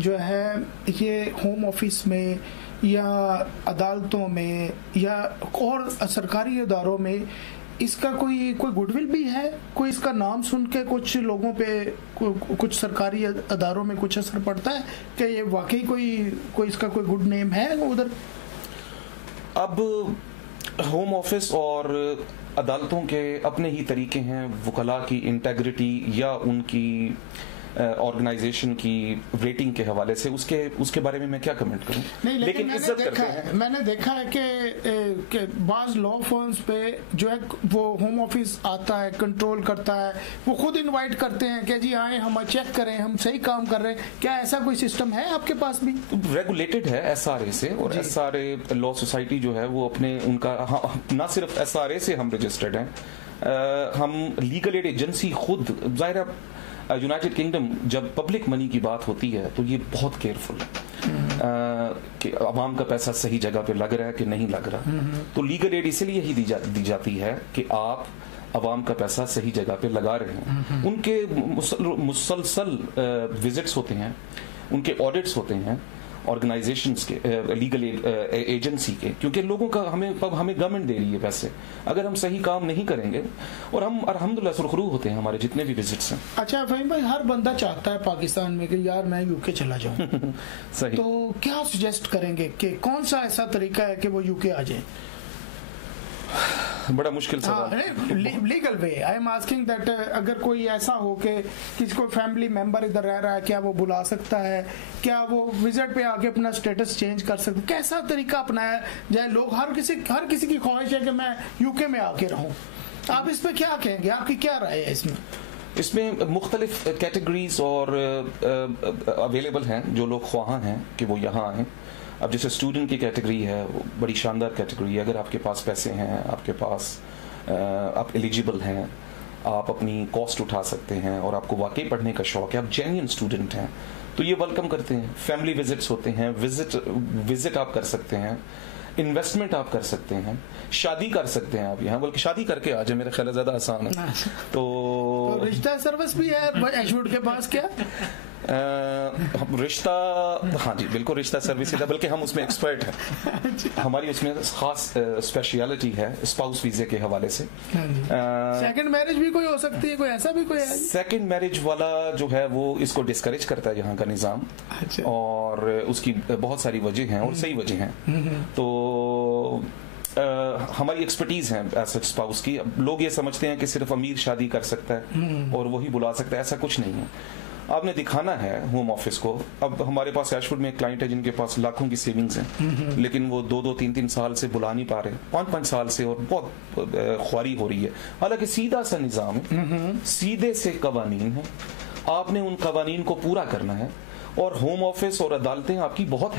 जो है ये होम ऑफिस में या अदालतों में या और सरकारी इदारों में इसका कोई गुडविल भी है? कोई इसका नाम सुन के कुछ लोगों पे कुछ सरकारी अदारों में कुछ असर पड़ता है कि ये वाकई कोई इसका कोई गुड नेम है उधर? अब होम ऑफिस और अदालतों के अपने ही तरीके हैं वकला की इंटेग्रिटी या उनकी ऑर्गेनाइजेशन की रेटिंग के हवाले से। उसके बारे में मैं क्या कमेंट करूं? नहीं, लेकिन मैंने देखा है कि बाज लॉ फर्म्स पे जो है वो होम ऑफिस आता है, कंट्रोल करता है, वो खुद इनवाइट करते हैं कि जी आए हम चेक करें हम सही काम कर रहे हैं। क्या ऐसा कोई सिस्टम है आपके पास भी? रेगुलेटेड है एसआरए से, और एसआरए लॉ सोसाइटी जो है वो अपने उनका ना सिर्फ एसआरए से हम रजिस्टर्ड हैं, हम लीगल एड एजेंसी खुद ज़ाहिर यूनाइटेड किंगडम जब पब्लिक मनी की बात होती है तो ये बहुत केयरफुल है कि अवाम का पैसा सही जगह पे लग रहा है कि नहीं लग रहा। तो लीगल एड इसलिए ही दी जाती है कि आप अवाम का पैसा सही जगह पे लगा रहे हैं। उनके मुसलसल विजिट्स होते हैं, उनके ऑडिट्स होते हैं ऑर्गेनाइजेशंस के, लीगल एजेंसी के, क्योंकि लोगों का हमें गवर्नमेंट दे रही है पैसे। अगर हम सही काम नहीं करेंगे, और हम अल्हम्दुलिल्लाह सुरखरू होते हैं हमारे जितने भी विजिट्स हैं। अच्छा फ़हीम भाई, हर बंदा चाहता है पाकिस्तान में कि यार मैं यूके चला जाऊं सही। तो क्या सजेस्ट करेंगे कि कौन सा ऐसा तरीका है कि वो यूके आ जाए? बड़ा मुश्किल सवाल। Legal way I am asking that, अगर कोई ऐसा हो कि किसी को फैमिली मेंबर इधर रह रहा है, क्या वो बुला सकता है? क्या वो विजिट पे आके अपना स्टेटस चेंज कर सकते? कैसा तरीका अपनाया जाए? लोग हर किसी की ख्वाहिश है कि मैं यूके में आके रहूं। आप इस पे क्या कहेंगे? आपकी क्या राय है इसमें? इसमें मुख्तलिफ कैटेगरीज और अवेलेबल हैं जो लोग ख्वाह हैं कि वो यहाँ आएँ। अब जैसे स्टूडेंट की कैटेगरी है, वो बड़ी शानदार कैटेगरी है। अगर आपके पास पैसे हैं, आपके पास आप एलिजिबल हैं, आप अपनी कॉस्ट उठा सकते हैं और आपको वाकई पढ़ने का शौक है, आप जेन्युइन स्टूडेंट हैं, तो ये वेलकम करते हैं। फैमिली विजिट्स होते हैं, विजिट आप कर सकते हैं, इन्वेस्टमेंट आप कर सकते हैं, शादी कर सकते हैं आप यहाँ, बल्कि शादी करके आ जाए, मेरा ख्याल है ज्यादा आसान है। तो रिश्ता सर्विस भी है एशवुड के पास क्या? रिश्ता, हाँ जी बिल्कुल रिश्ता सर्विस है, बल्कि हम उसमें एक्सपर्ट हैं। हमारी उसमें खास स्पेशलिटी है स्पाउस वीजे के हवाले से। सेकंड मैरिज भी कोई हो सकती है? कोई ऐसा भी कोई है? सेकंड मैरिज वाला जो है वो इसको डिस्करेज करता है यहाँ का निज़ाम। अच्छा। और उसकी बहुत सारी वजह हैं और सही वजह हैं। तो हमारी एक्सपर्टीज है एज स्पाउस की। लोग ये समझते हैं कि सिर्फ अमीर शादी कर सकता है और वही बुला सकता है, ऐसा कुछ नहीं है। आपने दिखाना है होम ऑफिस को। अब हमारे पास एशवुड में एक क्लाइंट है जिनके पास लाखों की सेविंग्स हैं, लेकिन वो 2-3 साल से बुला नहीं पा रहे, 5 साल से, और बहुत ख्वारी हो रही है। हालांकि सीधा सा निज़ाम है, सीधे से कवानीन है, आपने उन कवानीन को पूरा करना है। और होम ऑफिस और अदालतें आपकी बहुत